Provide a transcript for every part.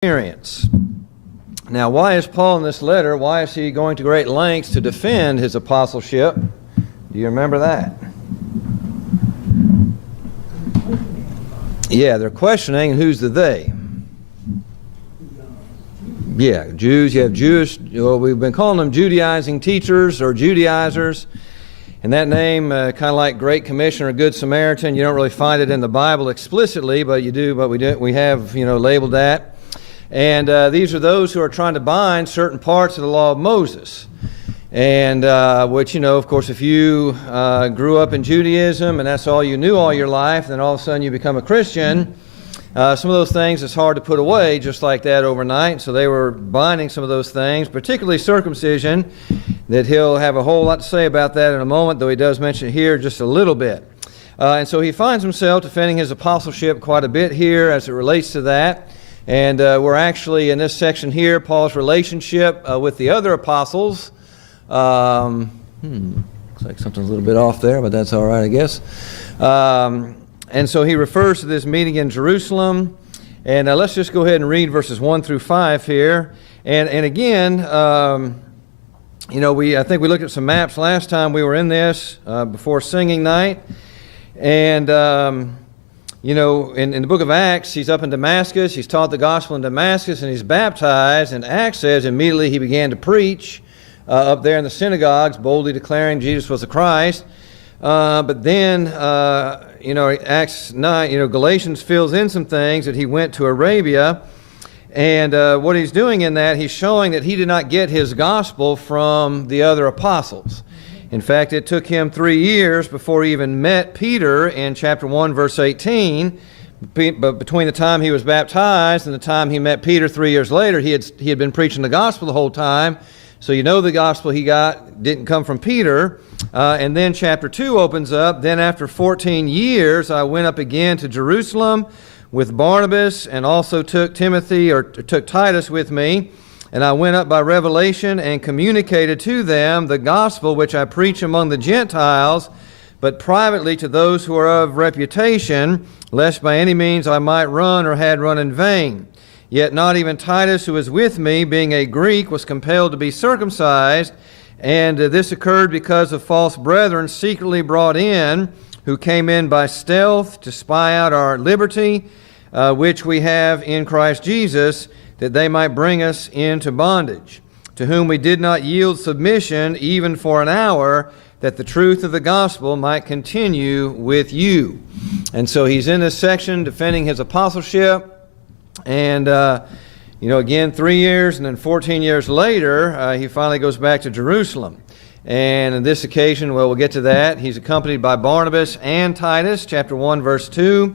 experience. Now, why is Paul in this letter, why is he going to great lengths to defend his apostleship? Do you remember that? Yeah, they're questioning who's the they. Yeah, Jews. You have Jewish, we've been calling them Judaizing teachers or Judaizers. And that name, kind of like Great Commission or Good Samaritan, you don't really find it in the Bible explicitly, but you do, but we have, labeled that. And these are those who are trying to bind certain parts of the law of Moses. And which, of course, if you grew up in Judaism and that's all you knew all your life, then all of a sudden you become a Christian, some of those things it's hard to put away just like that overnight. So they were binding some of those things, particularly circumcision, that he'll have a whole lot to say about that in a moment, though he does mention it here just a little bit. And so he finds himself defending his apostleship quite a bit here as it relates to that. And we're actually in this section here, Paul's relationship with the other apostles. Looks like something's a little bit off there, but that's all right, I guess. And so he refers to this meeting in Jerusalem. And let's just go ahead and read verses 1 through 5 here. And again, I think we looked at some maps last time we were in this before singing night. And in the book of Acts, he's up in Damascus, he's taught the gospel in Damascus, and he's baptized, and Acts says immediately he began to preach up there in the synagogues, boldly declaring Jesus was the Christ. But then, Acts 9, Galatians fills in some things that he went to Arabia, and what he's doing in that, he's showing that he did not get his gospel from the other apostles. In fact, it took him 3 years before he even met Peter in chapter 1, verse 18. But between the time he was baptized and the time he met Peter 3 years later, he had been preaching the gospel the whole time. So the gospel he got didn't come from Peter. And then chapter 2 opens up. Then after 14 years, I went up again to Jerusalem with Barnabas and also took Titus with me. And I went up by revelation and communicated to them the gospel which I preach among the Gentiles, but privately to those who are of reputation, lest by any means I might run or had run in vain. Yet not even Titus, who was with me, being a Greek, was compelled to be circumcised, and this occurred because of false brethren secretly brought in, who came in by stealth to spy out our liberty, which we have in Christ Jesus, that they might bring us into bondage, to whom we did not yield submission even for an hour, that the truth of the gospel might continue with you. And so he's in this section defending his apostleship, and again 3 years and then 14 years later he finally goes back to Jerusalem. And on this occasion, we'll get to that, he's accompanied by Barnabas and Titus, chapter 1 verse 2.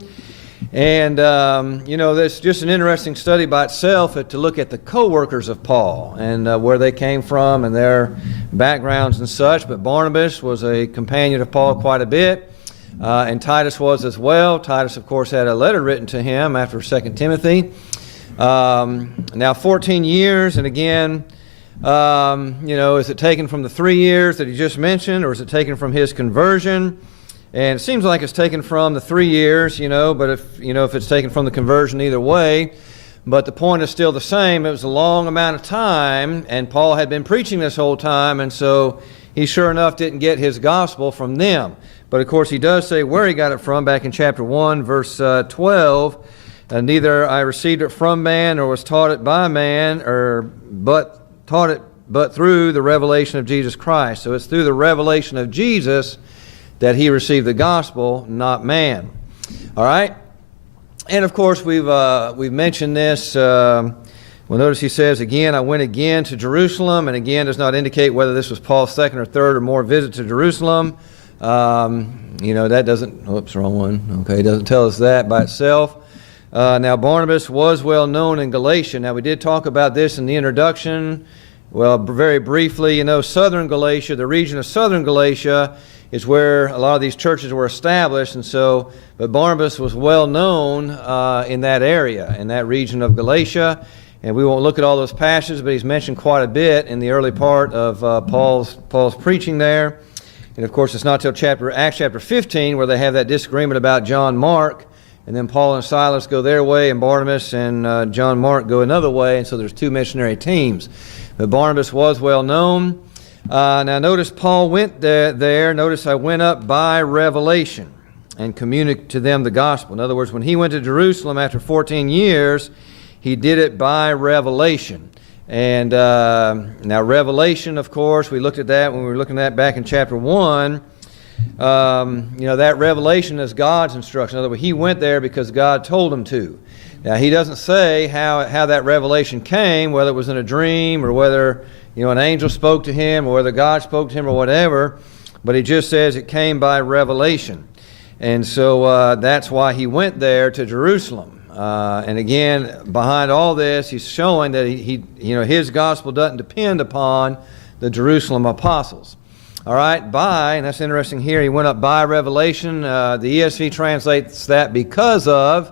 And, that's just an interesting study by itself to look at the co-workers of Paul and where they came from and their backgrounds and such. But Barnabas was a companion of Paul quite a bit, and Titus was as well. Titus, of course, had a letter written to him after 2 Timothy. Now 14 years, and again, is it taken from the 3 years that he just mentioned, or is it taken from his conversion? And it seems like it's taken from the 3 years, but if it's taken from the conversion, either way. But the point is still the same. It was a long amount of time, and Paul had been preaching this whole time, and so he sure enough didn't get his gospel from them. But of course he does say where he got it from back in chapter 1, verse 12. Neither I received it from man, or was taught it by man, but through the revelation of Jesus Christ. So it's through the revelation of Jesus that he received the gospel, not man. All right? And of course, we've mentioned this. Well, notice he says, again, I went again to Jerusalem, and again does not indicate whether this was Paul's second or third or more visit to Jerusalem. That doesn't, wrong one. Okay, it doesn't tell us that by itself. Now, Barnabas was well known in Galatia. Now, we did talk about this in the introduction. Well, very briefly, southern Galatia, the region of southern Galatia, is where a lot of these churches were established, but Barnabas was well known in that area, in that region of Galatia, and we won't look at all those passages, but he's mentioned quite a bit in the early part of Paul's preaching there. And of course, it's not till Acts chapter 15 where they have that disagreement about John Mark and then Paul and Silas go their way, and Barnabas and John Mark go another way, and so there's two missionary teams. But Barnabas was well known. Now notice Paul went there. Notice I went up by revelation and communicated to them the gospel. In other words, when he went to Jerusalem after 14 years, he did it by revelation. And now revelation, of course, we looked at that when we were looking at back in chapter 1. That revelation is God's instruction. In other words, he went there because God told him to. Now, he doesn't say how that revelation came, whether it was in a dream or whether an angel spoke to him or whether God spoke to him or whatever, but he just says it came by revelation. And so that's why he went there to Jerusalem. And again, behind all this, he's showing that his gospel doesn't depend upon the Jerusalem apostles. All right, and that's interesting here, he went up by revelation. The ESV translates that because of,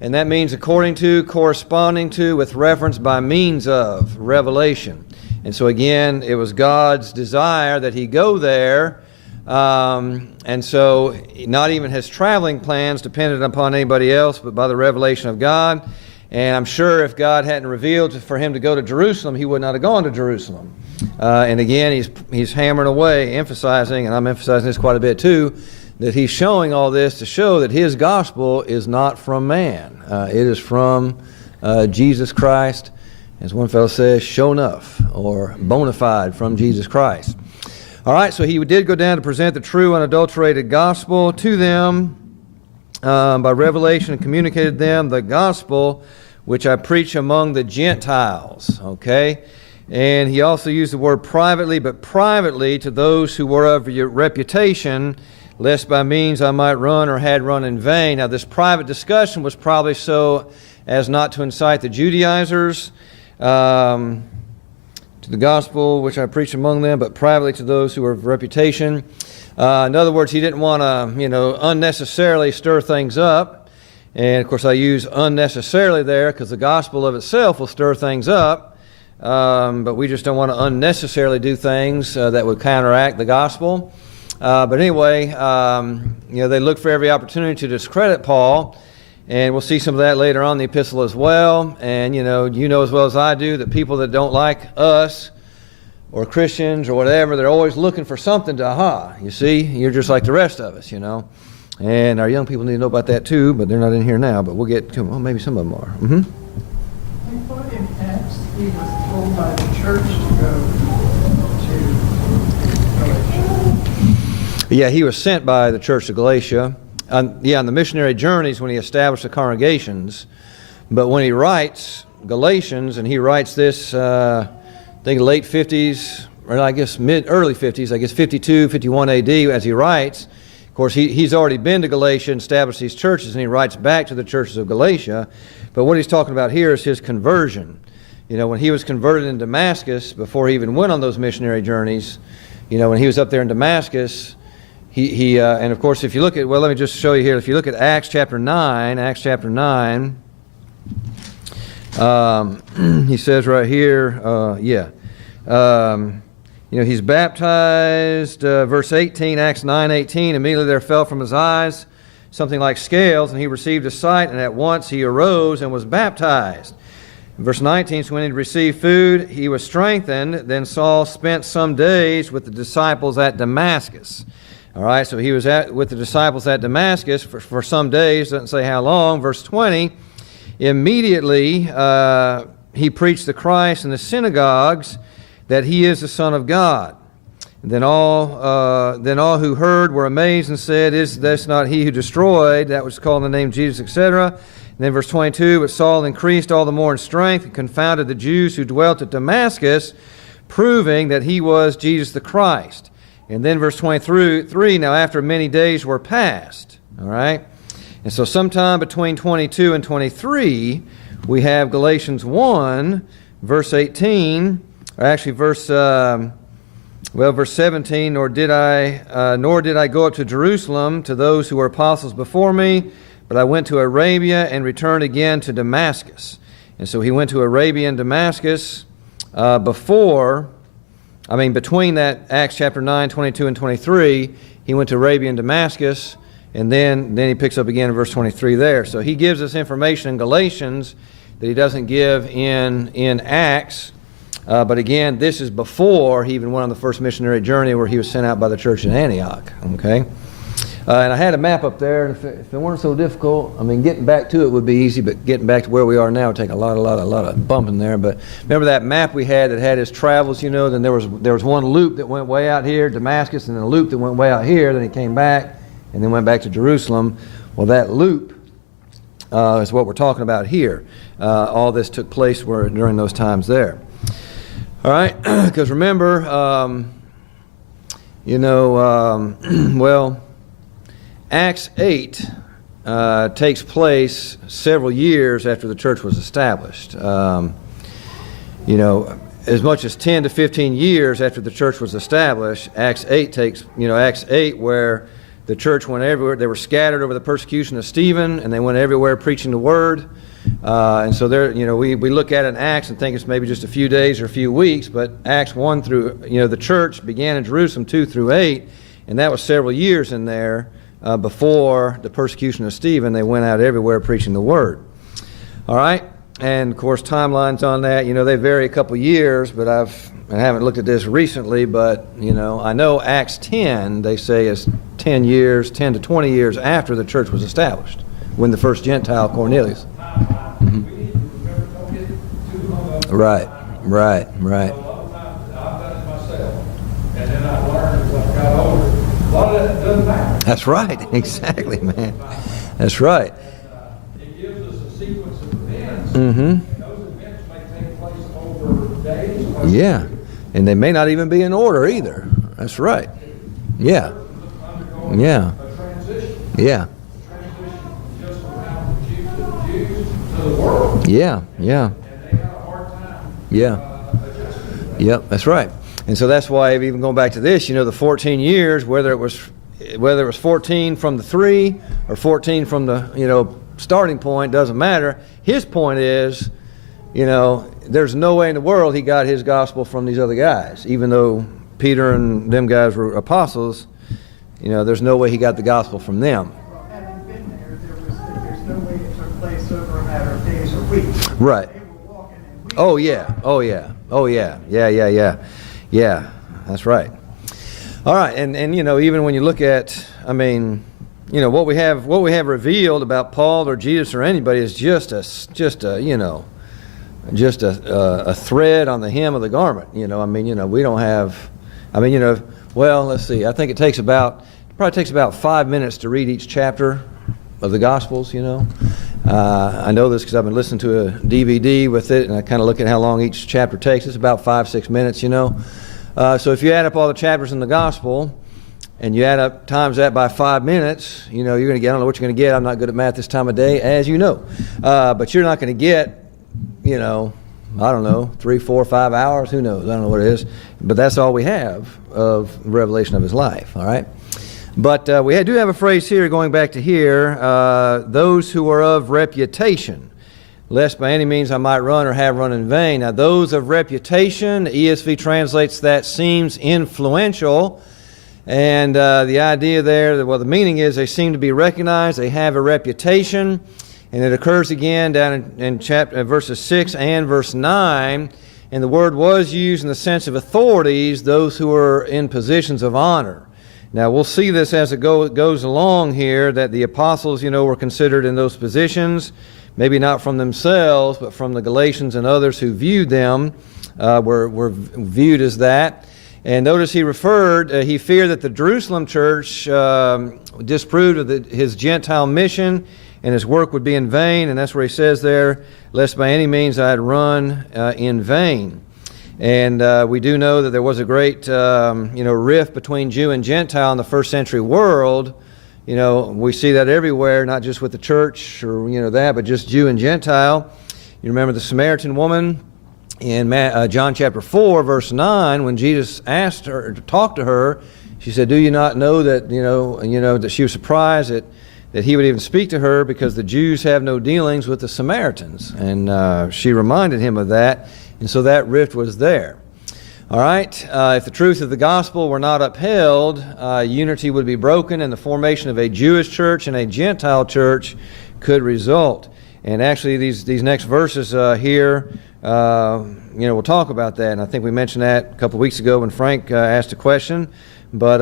and that means according to, corresponding to, with reference, by means of revelation. And so again, it was God's desire that he go there, and so not even his traveling plans depended upon anybody else, but by the revelation of God. And I'm sure if God hadn't revealed for him to go to Jerusalem, he would not have gone to Jerusalem. And again, he's hammering away, emphasizing, and I'm emphasizing this quite a bit too, that he's showing all this to show that his gospel is not from man. It is from Jesus Christ, as one fellow says, show enough, or bona fide from Jesus Christ. All right, so he did go down to present the true unadulterated gospel to them by revelation, and communicated them the gospel which I preach among the Gentiles. Okay? And he also used the word privately, but privately to those who were of your reputation, lest by means I might run or had run in vain. Now, this private discussion was probably so as not to incite the Judaizers to the gospel which I preach among them, but privately to those who were of reputation. In other words, he didn't want to, unnecessarily stir things up. And, of course, I use unnecessarily there because the gospel of itself will stir things up. But we just don't want to unnecessarily do things that would counteract the gospel. But anyway, they look for every opportunity to discredit Paul. And we'll see some of that later on in the epistle as well. And, you know as well as I do that people that don't like us or Christians or whatever, they're always looking for something to, you see, you're just like the rest of us, And our young people need to know about that too, but they're not in here now. But we'll get to them. Well, maybe some of them are. Mm-hmm. I thought in Acts he was told by the church to go to Galatia. Yeah, he was sent by the church of Galatia. On the missionary journeys when he established the congregations. But when he writes Galatians, and he writes this, I think late 50s, or I guess early 50s, I guess 52, 51 AD as he writes. Of course, he's already been to Galatia and established these churches, and he writes back to the churches of Galatia. But what he's talking about here is his conversion. When he was converted in Damascus, before he even went on those missionary journeys, when he was up there in Damascus, he and of course, if you look at, let me just show you here. If you look at Acts chapter 9, he says right here, he's baptized, verse 18, Acts 9:18, immediately there fell from his eyes something like scales, and he received a sight, and at once he arose and was baptized. Verse 19, so when he had received food, he was strengthened. Then Saul spent some days with the disciples at Damascus. All right, so he was with the disciples at Damascus for some days, doesn't say how long. Verse 20, immediately he preached the Christ in the synagogues that he is the Son of God. Then all who heard were amazed and said, is this not he who destroyed that was called in the name of Jesus, etc.? And then verse 22, but Saul increased all the more in strength and confounded the Jews who dwelt at Damascus, proving that he was Jesus the Christ. And then verse 23, now after many days were passed, all right? And so sometime between 22 and 23, we have Galatians 1, verse 18, or actually verse 17, nor did I go up to Jerusalem to those who were apostles before me, but I went to Arabia and returned again to Damascus. And so he went to Arabia and Damascus between that Acts chapter 9, 22 and 23, he went to Arabia and Damascus, And then he picks up again in verse 23 there. So he gives us information in Galatians that he doesn't give in Acts. But again, this is before he even went on the first missionary journey where he was sent out by the church in Antioch. Okay? And I had a map up there, and if it weren't so difficult, I mean, getting back to it would be easy, but getting back to where we are now would take a lot of bumping there. But remember that map we had that had his travels, you know, then there was one loop that went way out here, Damascus, and then a loop that went way out here, then he came back, and then went back to Jerusalem. Well, that loop is what we're talking about here. All this took place during those times there. All right, because remember, well, Acts 8 takes place several years after the church was established. As much as 10 to 15 years after the church was established, Acts 8 where the church went everywhere. They were scattered over the persecution of Stephen, and they went everywhere preaching the word. And so there, we look at it in Acts and think it's maybe just a few days or a few weeks, but Acts 1 through, the church began in Jerusalem 2 through 8, and that was several years in there. Before the persecution of Stephen, they went out everywhere preaching the word. All right? And, of course, timelines on that, they vary a couple years, but I haven't looked at this recently, but, I know Acts 10, they say, is 10 to 20 years after the church was established, when the first Gentile, Cornelius. Mm-hmm. Right. That's right. Exactly, man. That's right. It gives us a sequence of events. Mm-hmm. And those events may take place over days. Yeah. And they may not even be in order either. That's right. Yeah. Yeah. A transition. Yeah. Just from how the Jews to the world. Yeah. And they had a hard time. Yeah. Adjusting. Yep, that's right. And so that's why, even going back to this, the 14 years, whether it was 14 from the 3 or 14 from the, starting point, doesn't matter. His point is, there's no way in the world he got his gospel from these other guys. Even though Peter and them guys were apostles, there's no way he got the gospel from them. Well, having been there, there's no way it took place over a matter of days or weeks. Right. They were walking in weeks. Oh yeah. Yeah, that's right. All right, and even when you look at, what we have revealed about Paul or Jesus or anybody is just a thread on the hem of the garment. We don't have, well, let's see. I think it probably takes about 5 minutes to read each chapter of the Gospels. I know this because I've been listening to a DVD with it, and I kind of look at how long each chapter takes. It's about 5-6 minutes. So if you add up all the chapters in the Gospel, and you add up times that by 5 minutes, you're going to get, I don't know what you're going to get. I'm not good at math this time of day, as you know. But you're not going to get, I don't know, 3, 4, 5 hours. Who knows? I don't know what it is. But that's all we have of the revelation of his life, all right? But we do have a phrase here, going back to here, those who are of reputation, lest by any means I might run or have run in vain. Now, those of reputation, the ESV translates that seems influential. And the idea there, the meaning is they seem to be recognized, they have a reputation. And it occurs again down in verses 6 and verse 9. And the word was used in the sense of authorities, those who are in positions of honor. Now, we'll see this as it goes along here, that the apostles, were considered in those positions, maybe not from themselves, but from the Galatians and others who viewed them, were viewed as that. And notice he feared that the Jerusalem church disproved of his Gentile mission, and his work would be in vain. And that's where he says there, lest by any means I had run in vain. And we do know that there was a great, rift between Jew and Gentile in the first century world. We see that everywhere, not just with the church or, but just Jew and Gentile. You remember the Samaritan woman in John chapter 4, verse 9, when Jesus asked her to talk to her, she said, do you not know that, that she was surprised that he would even speak to her because the Jews have no dealings with the Samaritans. And she reminded him of that. And so that rift was there. All right, if the truth of the gospel were not upheld, unity would be broken and the formation of a Jewish church and a Gentile church could result. And actually these next verses here, we'll talk about that. And I think we mentioned that a couple weeks ago when Frank asked a question. But,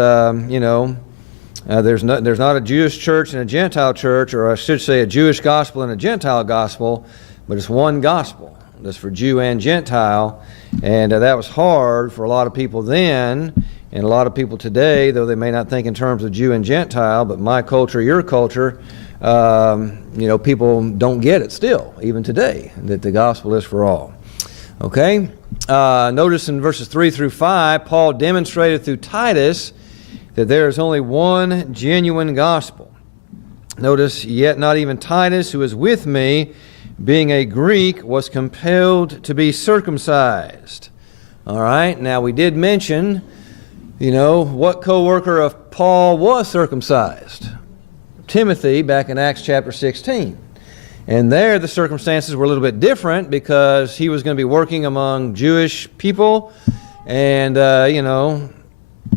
there's not a Jewish church and a Gentile church, or I should say a Jewish gospel and a Gentile gospel, but it's one gospel. That's for Jew and Gentile. And that was hard for a lot of people then, and a lot of people today, though they may not think in terms of Jew and Gentile, but my culture, your culture, people don't get it still, even today, that the gospel is for all. Okay? Notice in verses 3 through 5, Paul demonstrated through Titus that there is only one genuine gospel. Notice, yet not even Titus, who is with me, being a Greek, was compelled to be circumcised. All right, now we did mention, what co-worker of Paul was circumcised? Timothy, back in Acts chapter 16. And there the circumstances were a little bit different because he was going to be working among Jewish people, and,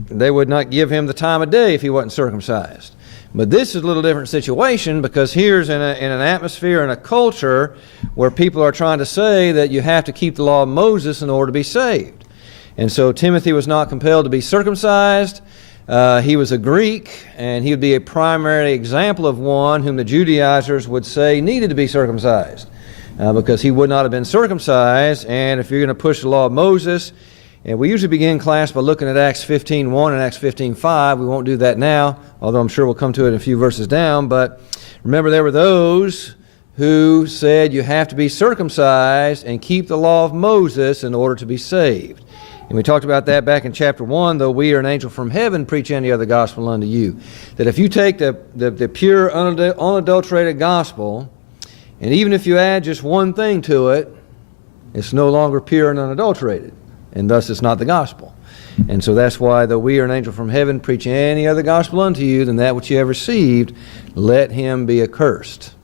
they would not give him the time of day if he wasn't circumcised. But this is a little different situation because here's in an atmosphere and a culture where people are trying to say that you have to keep the law of Moses in order to be saved. And so Timothy was not compelled to be circumcised. He was a Greek, and he would be a primary example of one whom the Judaizers would say needed to be circumcised because he would not have been circumcised. And if you're going to push the law of Moses, and we usually begin class by looking at Acts 15:1 and Acts 15:5. We won't do that now, although I'm sure we'll come to it in a few verses down. But remember, there were those who said you have to be circumcised and keep the law of Moses in order to be saved. And we talked about that back in chapter 1, though we are an angel from heaven preach any other gospel unto you. That if you take the pure, unadulterated gospel, and even if you add just one thing to it, it's no longer pure and unadulterated. And thus it's not the gospel. And so that's why, though we are an angel from heaven preach any other gospel unto you than that which you have received, let him be accursed.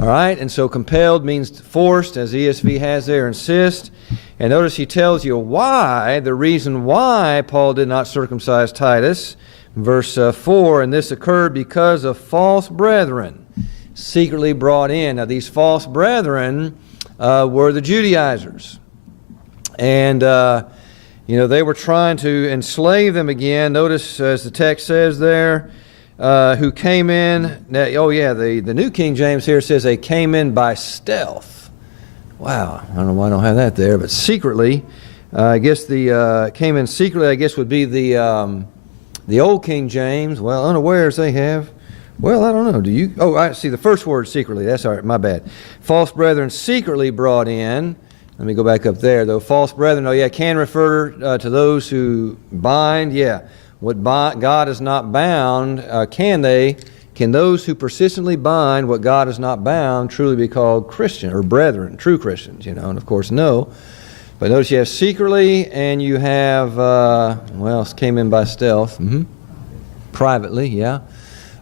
All right, and so compelled means forced, as ESV has there, insist. And notice he tells you why, the reason why Paul did not circumcise Titus. Verse 4, and this occurred because of false brethren secretly brought in. Now these false brethren were the Judaizers. And, they were trying to enslave them again. Notice, as the text says there, who came in. Now, the New King James here says they came in by stealth. Wow, I don't know why I don't have that there, but secretly. I guess the came in secretly, I guess, would be the Old King James. Well, unawares they have. Well, I don't know. Do you? Oh, I see the first word, secretly. That's all right, my bad. False brethren secretly brought in. Let me go back up there, though. False brethren, can refer to those who bind. Yeah, what God is not bound, can those who persistently bind what God is not bound truly be called Christian or brethren, true Christians, and of course, no. But notice you have secretly and you have, came in by stealth. Privately, yeah.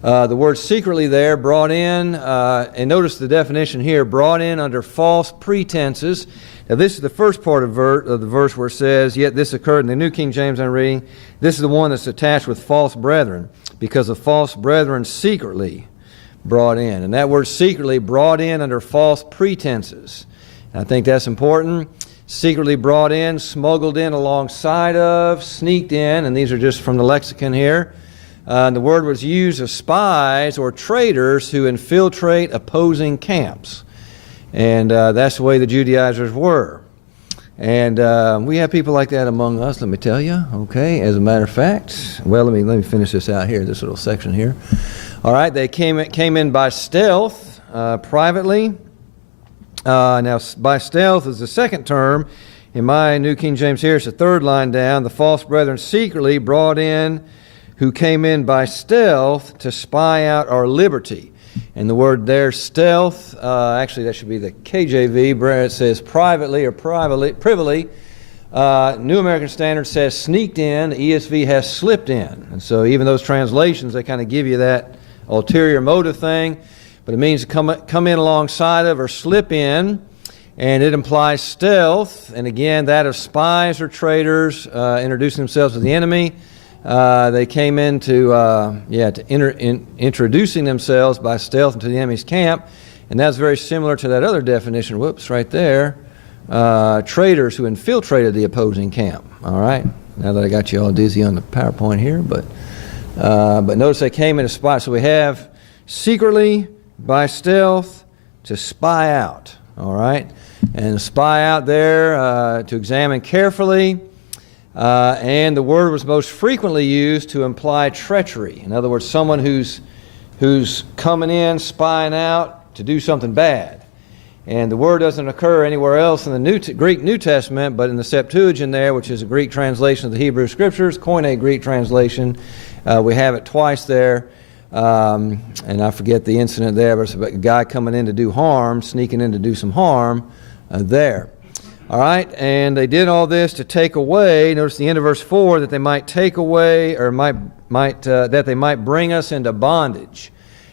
The word secretly there, brought in, and notice the definition here, brought in under false pretenses. Now this is the first part of the verse where it says, yet this occurred in the New King James I'm reading. This is the one that's attached with false brethren, because the false brethren secretly brought in. And that word secretly, brought in under false pretenses. And I think that's important. Secretly brought in, smuggled in alongside of, sneaked in, and these are just from the lexicon here. The word was used of spies or traitors who infiltrate opposing camps. And that's the way the Judaizers were. And we have people like that among us, let me tell you. Okay, as a matter of fact, well, let me finish this out here, this little section here. All right, they came in by stealth, privately. Now, by stealth is the second term. In my New King James here, it's the third line down. The false brethren secretly brought in, who came in by stealth to spy out our liberty. And the word there, stealth, actually that should be the KJV, it says privately or privily. New American Standard says sneaked in, the ESV has slipped in. And so even those translations, they kind of give you that ulterior motive thing, but it means to come in alongside of or slip in. And it implies stealth, and again, that of spies or traitors introducing themselves to the enemy. They came into introducing themselves by stealth into the enemy's camp, and that's very similar to that other definition. Whoops, right there. Traitors who infiltrated the opposing camp. All right. Now that I got you all dizzy on the PowerPoint here, but notice they came in to spy. So we have secretly, by stealth, to spy out. All right. And spy out there to examine carefully. And the word was most frequently used to imply treachery. In other words, someone who's coming in, spying out to do something bad. And the word doesn't occur anywhere else in the Greek New Testament, but in the Septuagint there, which is a Greek translation of the Hebrew Scriptures, Koine Greek translation, we have it twice there. And I forget the incident there, but it's a guy coming in to do harm, sneaking in to do some harm there. All right, and they did all this to take away, notice the end of verse 4, that they might take away, or that they might bring us into bondage.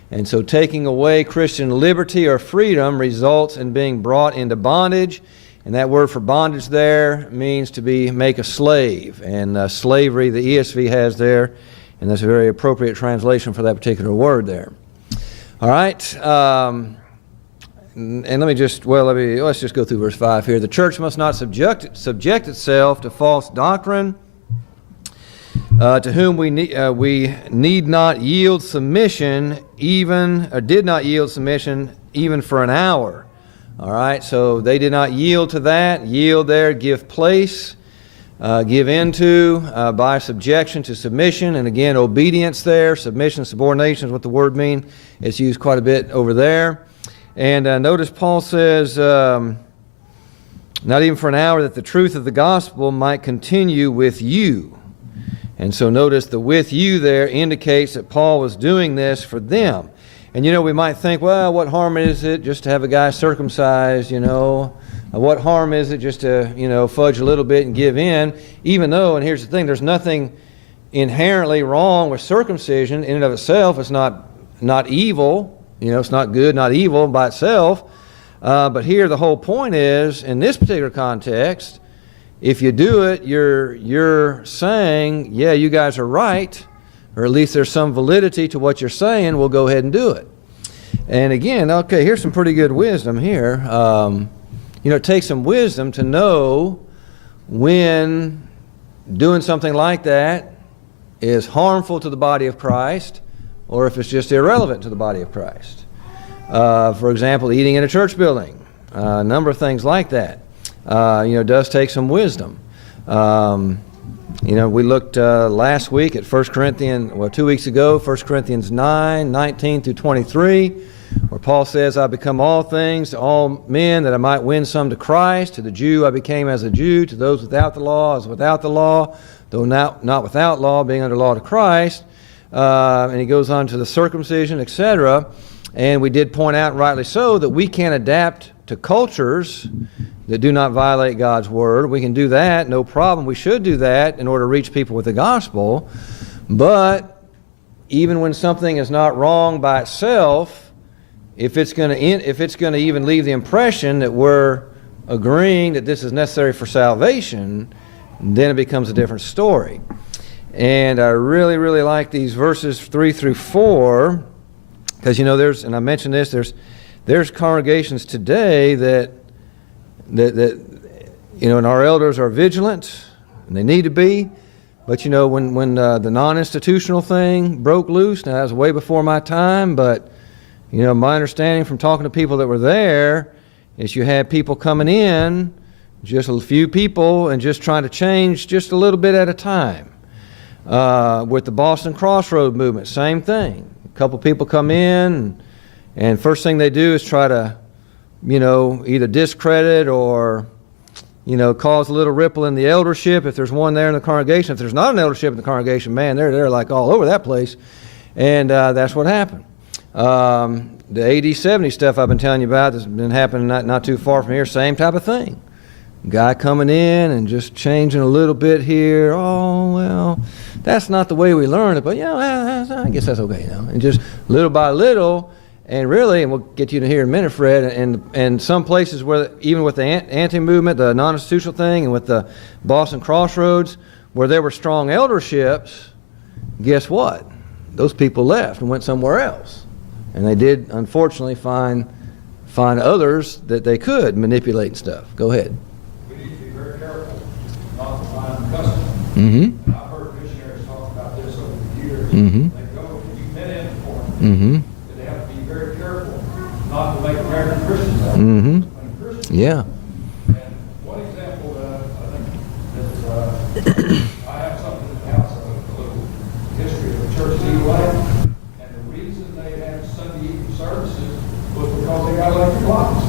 And so taking away Christian liberty or freedom results in being brought into bondage. And that word for bondage there means to make a slave. And slavery, the ESV has there, and that's a very appropriate translation for that particular word there. All right. And let's just go through verse 5 here. The church must not subject itself to false doctrine, to whom we need not yield submission did not yield submission even for an hour. All right, so they did not yield to that. Yield there, give place, give into by subjection to submission, and again obedience there. Submission, subordination is what the word means. It's used quite a bit over there. And notice Paul says, not even for an hour, that the truth of the gospel might continue with you. And so notice the with you there indicates that Paul was doing this for them. And we might think, well, what harm is it just to have a guy circumcised, What harm is it just to, fudge a little bit and give in? Even though, and here's the thing, there's nothing inherently wrong with circumcision in and of itself. It's not evil. It's not good, not evil by itself. But here the whole point is, in this particular context, if you do it, you're saying, yeah, you guys are right, or at least there's some validity to what you're saying, we'll go ahead and do it. And again, okay, here's some pretty good wisdom here. It takes some wisdom to know when doing something like that is harmful to the body of Christ, or if it's just irrelevant to the body of Christ. For example, eating in a church building, a number of things like that. Does take some wisdom. We looked last week at 1 Corinthians, 2 weeks ago, 1 Corinthians 9, 19 through 23, where Paul says, I become all things to all men that I might win some to Christ. To the Jew I became as a Jew, to those without the law as without the law, though not without law, being under law to Christ. And he goes on to the circumcision, etc. And we did point out, rightly so, that we can adapt to cultures that do not violate God's word. We can do that, no problem. We should do that in order to reach people with the gospel. But even when something is not wrong by itself, if it's going to even leave the impression that we're agreeing that this is necessary for salvation, then it becomes a different story. And I really, really like these verses 3 through 4, because and I mentioned this, there's congregations today that and our elders are vigilant, and they need to be. But when the non-institutional thing broke loose, now that was way before my time, but my understanding from talking to people that were there is you had people coming in, just a few people, and just trying to change just a little bit at a time. With the Boston Crossroad movement, same thing. A couple people come in, and first thing they do is try to either discredit or, cause a little ripple in the eldership if there's one there in the congregation. If there's not an eldership in the congregation, man, they're like all over that place. And that's what happened. The AD 70 stuff I've been telling you about that's been happening not too far from here, same type of thing. Guy coming in and just changing a little bit here. Oh, well, that's not the way we learned it, but I guess that's okay now. And just little by little, And really, and we'll get you to here in a minute, Fred, and some places where, even with the anti-movement, the non-institutional thing, and with the Boston Crossroads, where there were strong elderships, guess what? Those people left and went somewhere else. And they did, unfortunately, find others that they could manipulate and stuff. Go ahead. We need to be very careful not to find custom. Mm-hmm. And I've heard missionaries talk about this over the years. Mm-hmm. They go, you've been in for them. Mm-hmm. But they have to be very careful not to make American Christians out of Mm-hmm. them. Christians. Yeah. And one example that I think is, I have something in the house, a little history of the Church of Eagle Lake. And the reason they had Sunday evening services was because they got electric lights.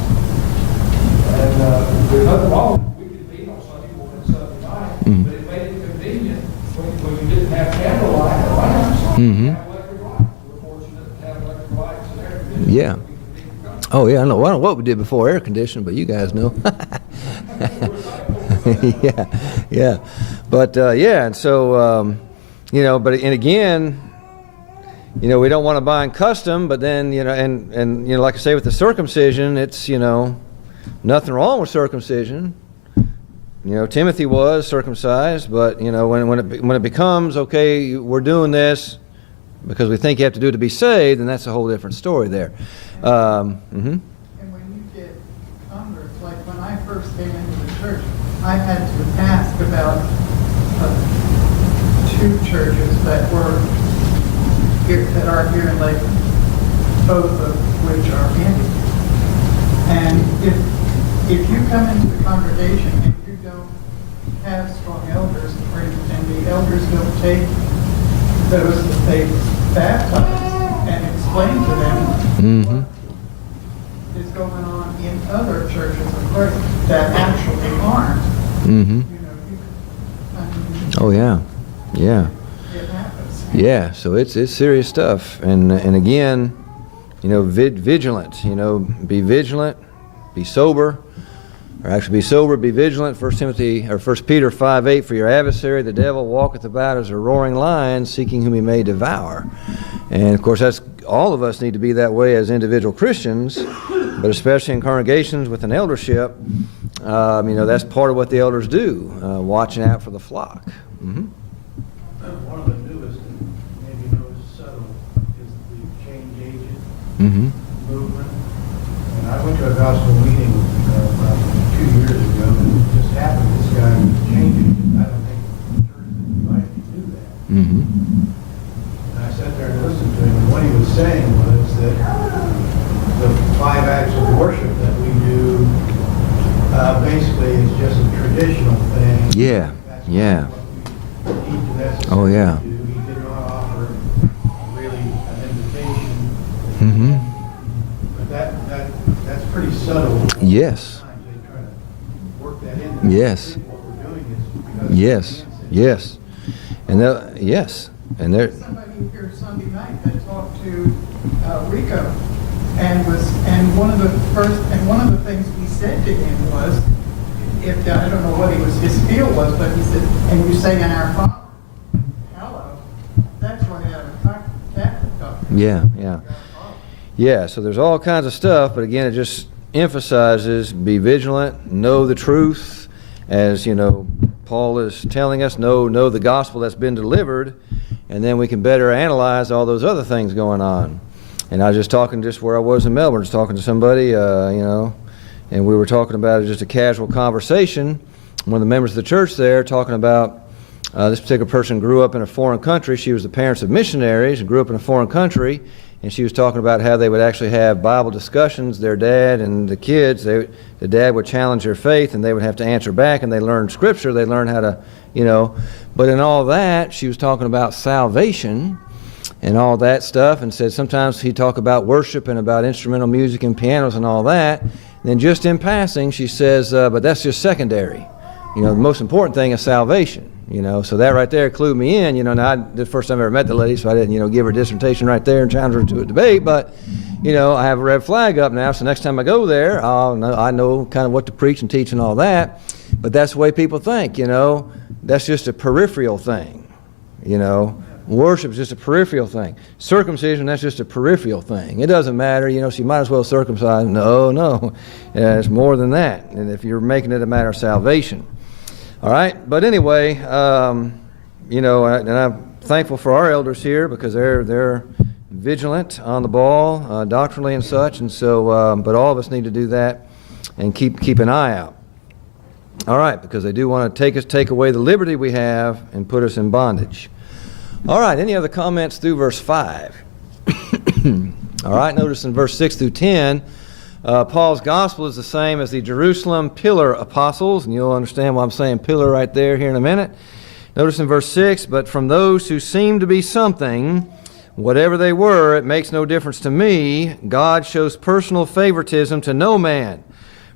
And there's nothing wrong. We could meet on Sunday morning and Sunday night, Mhm. but it made it convenient when you didn't have candlelight or lamps. Mhm. You have electric lights. We're fortunate to have electric lights and air conditioning. Yeah. We can meet together. Oh, yeah, I know. I don't know what we did before air conditioning, but you guys know. Yeah, yeah. But, yeah, and so, but, and again, we don't want to buy in custom, but then, and like I say with the circumcision, it's, nothing wrong with circumcision. Timothy was circumcised, but, when it becomes, okay, we're doing this because we think you have to do it to be saved, then that's a whole different story there. Mhm. And when you get converts, like when I first came into the church, I had to ask about two churches that were here, that are here in Lakeland, both of which are Anglican. And if you come into the congregation and you don't have strong elders, and the elders don't take those that they baptize and explain to them Mhm. what is going on in other churches of Christ that actually aren't. Mhm. Oh, yeah. Yeah. It happens. Yeah, so it's serious stuff, and again, vigilant. Be vigilant, be sober, or actually be sober, be vigilant. 1 Peter 5:8. For your adversary, the devil, walketh about as a roaring lion, seeking whom he may devour. And of course, that's all of us need to be that way as individual Christians, but especially in congregations with an eldership. That's part of what the elders do, watching out for the flock. Mm-hmm. One of the newest, and maybe most subtle, is the change agent Mm-hmm. movement. And I went to a gospel meeting about 2 years ago, and it just happened, this guy was changing. I don't think the church had invited me to do that. Mm-hmm. And I sat there and listened to him, and what he was saying was that the 5 acts of worship that we do basically is just a traditional thing. Yeah, That's yeah. what we need to necessarily Oh, yeah. do. He did not offer really an invitation. Mm-hmm. But that's pretty subtle. Yes. Sometimes they try to work that in. Yes. I think what we're doing is because Yes, yes. yes, and they're, Somebody here Sunday night that talked to Rico, and one of the things he said to him was, if I don't know what his feel was, but he said, and you say in our Father, hello, that's right out of Catholic doctrine. yeah. Yeah, so there's all kinds of stuff, but again, it just emphasizes be vigilant, know the truth, as Paul is telling us, know the gospel that's been delivered, and then we can better analyze all those other things going on. And I was just talking where I was in Melbourne, just talking to somebody, and we were talking about just a casual conversation. One of the members of the church there talking about this particular person grew up in a foreign country. She was the parents of missionaries and grew up in a foreign country. And she was talking about how they would actually have Bible discussions, their dad and the kids. The dad would challenge their faith, and they would have to answer back, and they learned Scripture. They learned how to, But in all that, she was talking about salvation and all that stuff, and said sometimes he'd talk about worship and about instrumental music and pianos and all that. And then just in passing, she says, but that's just secondary. The most important thing is salvation. So that right there clued me in. Now the first time I ever met the lady, so I didn't, give her a dissertation right there and challenge her to a debate. But, I have a red flag up now, so next time I go there, I know kind of what to preach and teach and all that. But that's the way people think. That's just a peripheral thing. Worship is just a peripheral thing. Circumcision, that's just a peripheral thing. It doesn't matter, so you might as well circumcise. No. It's more than that. And if you're making it a matter of salvation. All right? But anyway, and I'm thankful for our elders here because they're vigilant on the ball, doctrinally and such. And so, but all of us need to do that and keep an eye out. All right, because they do want to take away the liberty we have and put us in bondage. All right, any other comments through verse 5? All right, notice in verse 6 through 10, Paul's gospel is the same as the Jerusalem pillar apostles, and you'll understand why I'm saying pillar right there here in a minute. Notice in verse 6, but from those who seem to be something, whatever they were, it makes no difference to me. God shows personal favoritism to no man.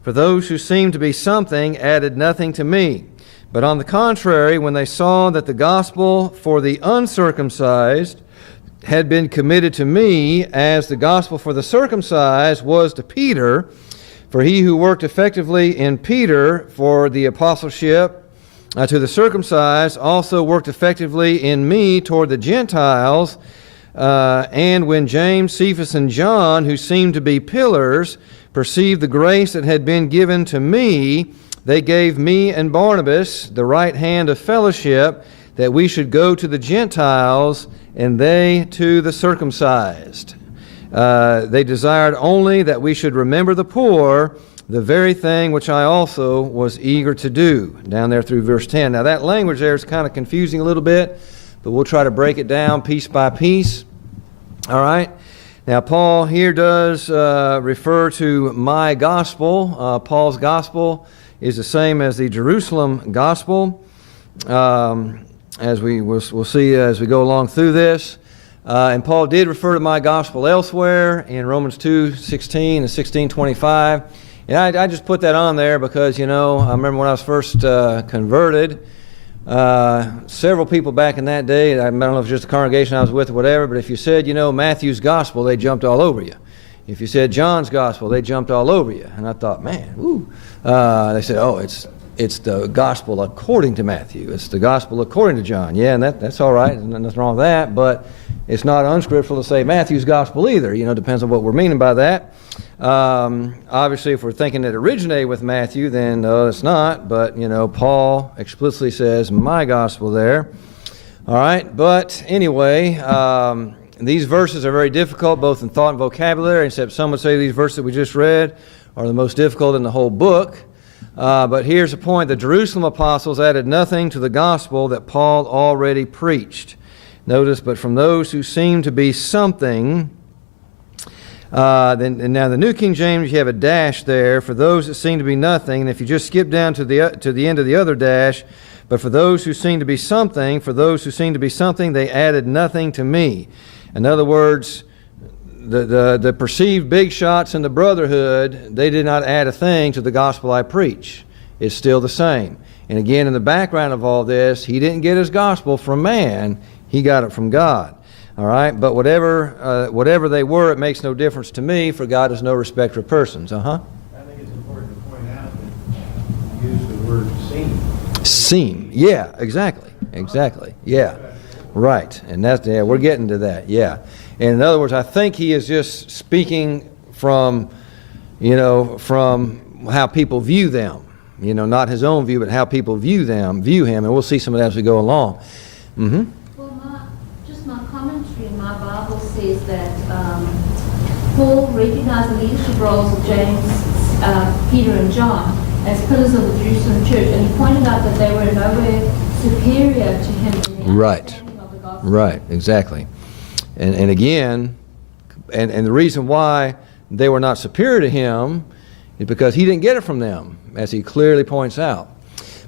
For those who seemed to be something added nothing to me. But on the contrary, when they saw that the gospel for the uncircumcised had been committed to me, as the gospel for the circumcised was to Peter, for he who worked effectively in Peter for the apostleship to the circumcised also worked effectively in me toward the Gentiles. And when James, Cephas, and John, who seemed to be pillars, perceived the grace that had been given to me, they gave me and Barnabas the right hand of fellowship, that we should go to the Gentiles, and they to the circumcised. They desired only that we should remember the poor, the very thing which I also was eager to do. Down there through verse 10. Now that language there is kind of confusing a little bit, but we'll try to break it down piece by piece. All right? Now, Paul here does refer to my gospel. Paul's gospel is the same as the Jerusalem gospel, as we'll see as we go along through this. And Paul did refer to my gospel elsewhere in Romans 2:16 and 16:25. And I just put that on there because, I remember when I was first converted, several people back in that day, I don't know if it was just the congregation I was with or whatever, but if you said, Matthew's gospel, they jumped all over you. If you said John's gospel, they jumped all over you. And I thought, man, woo. They said, oh, it's the gospel according to Matthew. It's the gospel according to John. Yeah, and that's all right. There's nothing wrong with that, but it's not unscriptural to say Matthew's gospel either. Depends on what we're meaning by that. Obviously, if we're thinking it originated with Matthew, then it's not. But, Paul explicitly says my gospel there. All right. But anyway, these verses are very difficult, both in thought and vocabulary, except some would say these verses that we just read are the most difficult in the whole book. But here's the point. The Jerusalem apostles added nothing to the gospel that Paul already preached. Notice, but from those who seem to be something... now the New King James, you have a dash there for those that seem to be nothing, and if you just skip down to the end of the other dash, but for those who seem to be something, they added nothing to me. In other words, the perceived big shots in the brotherhood, they did not add a thing to the gospel I preach. It's still the same. And again, in the background of all this, he didn't get his gospel from man, he got it from God. All right, but whatever they were, it makes no difference to me, for God is no respecter of persons. I think it's important to point out that you use the word seem. Seem, yeah, exactly, yeah, right, and we're getting to that, yeah. And in other words, I think he is just speaking from how people view them, not his own view, but how people view him, and we'll see some of that as we go along. Mm-hmm. My commentary in my Bible says that Paul recognized the leadership roles of James, Peter, and John as pillars of the Jerusalem church, and he pointed out that they were in no way superior to him in the understanding of the gospel. Right, exactly. And again, and the reason why they were not superior to him is because he didn't get it from them, as he clearly points out.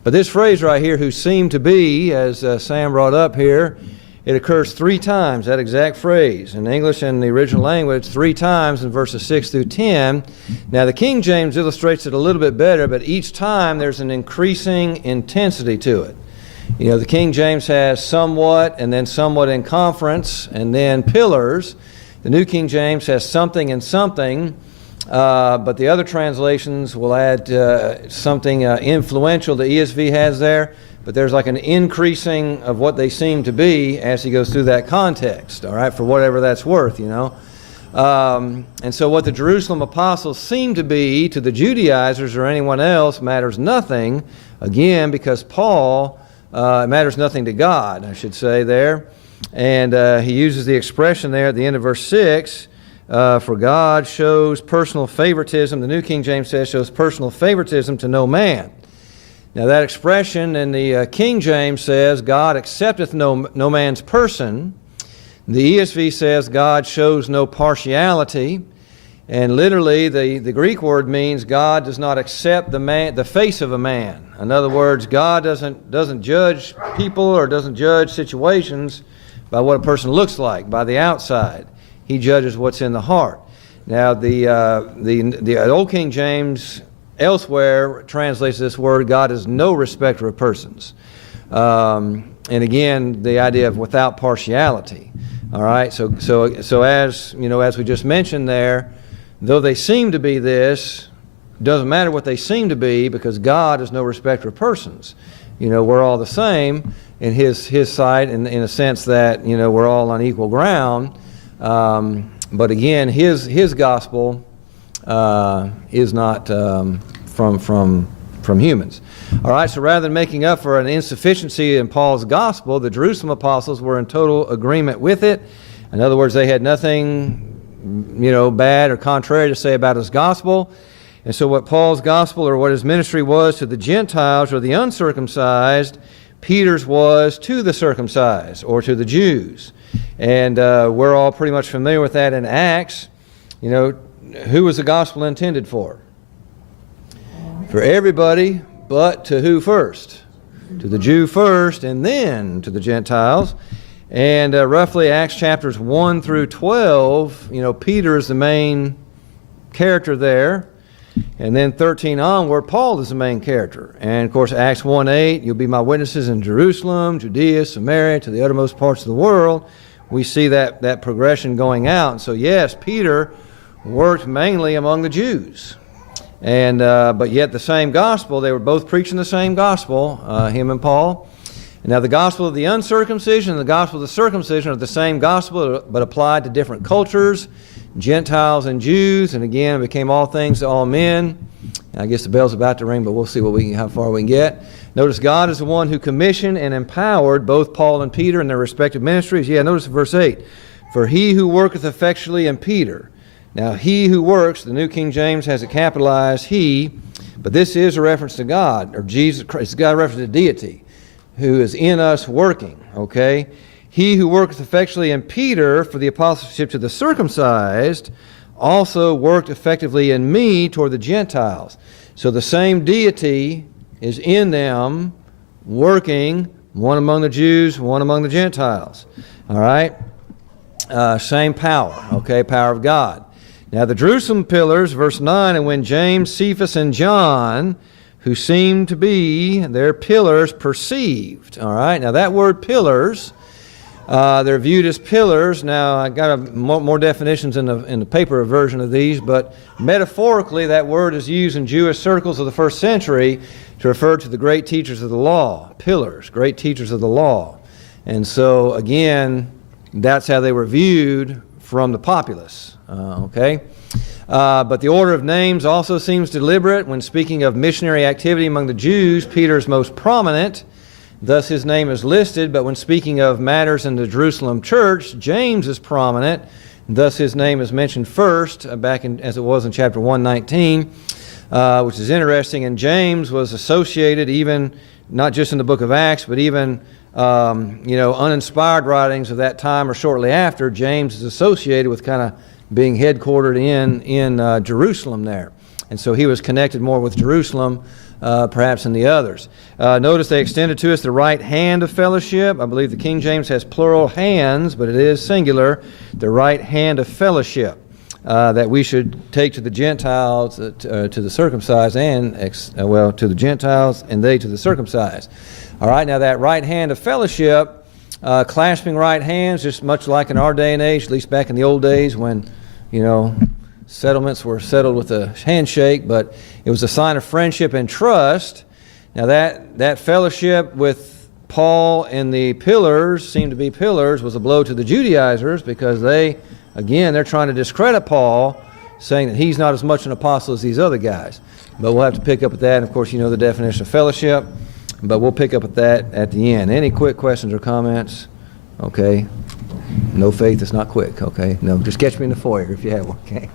But this phrase right here, who seemed to be, as Sam brought up here, it occurs 3 times, that exact phrase. In English and the original language, 3 times in verses 6 through 10. Now, the King James illustrates it a little bit better, but each time there's an increasing intensity to it. The King James has somewhat, and then somewhat in conference, and then pillars. The New King James has something and something, but the other translations will add something influential. The ESV has there, but there's like an increasing of what they seem to be as he goes through that context, all right, for whatever that's worth, you know. And so what the Jerusalem apostles seem to be to the Judaizers or anyone else matters nothing, again, because Paul matters nothing to God, I should say there. And he uses the expression there at the end of verse 6, for God shows personal favoritism, the New King James says, shows personal favoritism to no man. Now that expression in the King James says, God accepteth no man's person. The ESV says, God shows no partiality. And literally, the Greek word means God does not accept the face of a man. In other words, God doesn't judge people or doesn't judge situations by what a person looks like, by the outside. He judges what's in the heart. Now, the Old King James elsewhere translates this word, God is no respecter of persons. And again, the idea of without partiality. All right, so as you know, as we just mentioned there, though they seem to be this, doesn't matter what they seem to be, because God is no respecter of persons. You know, we're all the same in His sight, in a sense that, you know, we're all on equal ground. But again, His gospel is not from humans. All right, so rather than making up for an insufficiency in Paul's gospel, the Jerusalem apostles were in total agreement with it. In other words, they had nothing, you know, bad or contrary to say about his gospel. And so what Paul's gospel or what his ministry was to the Gentiles or the uncircumcised, Peter's was to the circumcised or to the Jews. And we're all pretty much familiar with that in Acts. You know, who was the gospel intended for? For everybody, but to who first? To the Jew first, and then to the Gentiles. And roughly Acts chapters 1 through 12, you know, Peter is the main character there. And then 13 onward, Paul is the main character. And of course, Acts 1:8, you'll be my witnesses in Jerusalem, Judea, Samaria, to the uttermost parts of the world. We see that progression going out. And so yes, Peter worked mainly among the Jews. And but yet the same gospel, they were both preaching the same gospel, him and Paul. And now the gospel of the uncircumcision and the gospel of the circumcision are the same gospel, but applied to different cultures, Gentiles and Jews. And again, it became all things to all men. I guess the bell's about to ring, but we'll see how far we can get. Notice God is the one who commissioned and empowered both Paul and Peter in their respective ministries. Yeah, notice verse 8. For he who worketh effectually in Peter. Now, he who works, the New King James has it capitalized, he, but this is a reference to God, or Jesus Christ. It's got a reference to deity, who is in us working, okay? He who worketh effectually in Peter for the apostleship to the circumcised also worked effectively in me toward the Gentiles. So the same deity is in them, working, one among the Jews, one among the Gentiles, all right? Same power, okay, power of God. Now the Jerusalem pillars, verse 9, and when James, Cephas, and John, who seemed to be their pillars, perceived. All right, now that word pillars, they're viewed as pillars. Now I got more definitions in the paper version of these, but metaphorically that word is used in Jewish circles of the first century to refer to the great teachers of the law. Pillars, great teachers of the law. And so again, that's how they were viewed from the populace. Okay? But the order of names also seems deliberate. When speaking of missionary activity among the Jews, Peter is most prominent. Thus his name is listed. But when speaking of matters in the Jerusalem church, James is prominent. Thus his name is mentioned first, as it was in chapter 119, which is interesting. And James was associated even, not just in the book of Acts, but even uninspired writings of that time or shortly after. James is associated with kind of being headquartered in Jerusalem there. And so he was connected more with Jerusalem perhaps than the others. Notice they extended to us the right hand of fellowship. I believe the King James has plural hands, but it is singular. The right hand of fellowship that we should take to the Gentiles, to the circumcised, and to the Gentiles and they to the circumcised. All right, now that right hand of fellowship, clasping right hands, just much like in our day and age, at least back in the old days when, settlements were settled with a handshake, but it was a sign of friendship and trust. Now that fellowship with Paul and the pillars, seemed to be pillars, was a blow to the Judaizers, because they're trying to discredit Paul, saying that he's not as much an apostle as these other guys. But we'll have to pick up with that. And of course, you know the definition of fellowship, but we'll pick up with that at the end. Any quick questions or comments? Okay. No faith is not quick. Okay. No, just catch me in the foyer if you have one. Okay.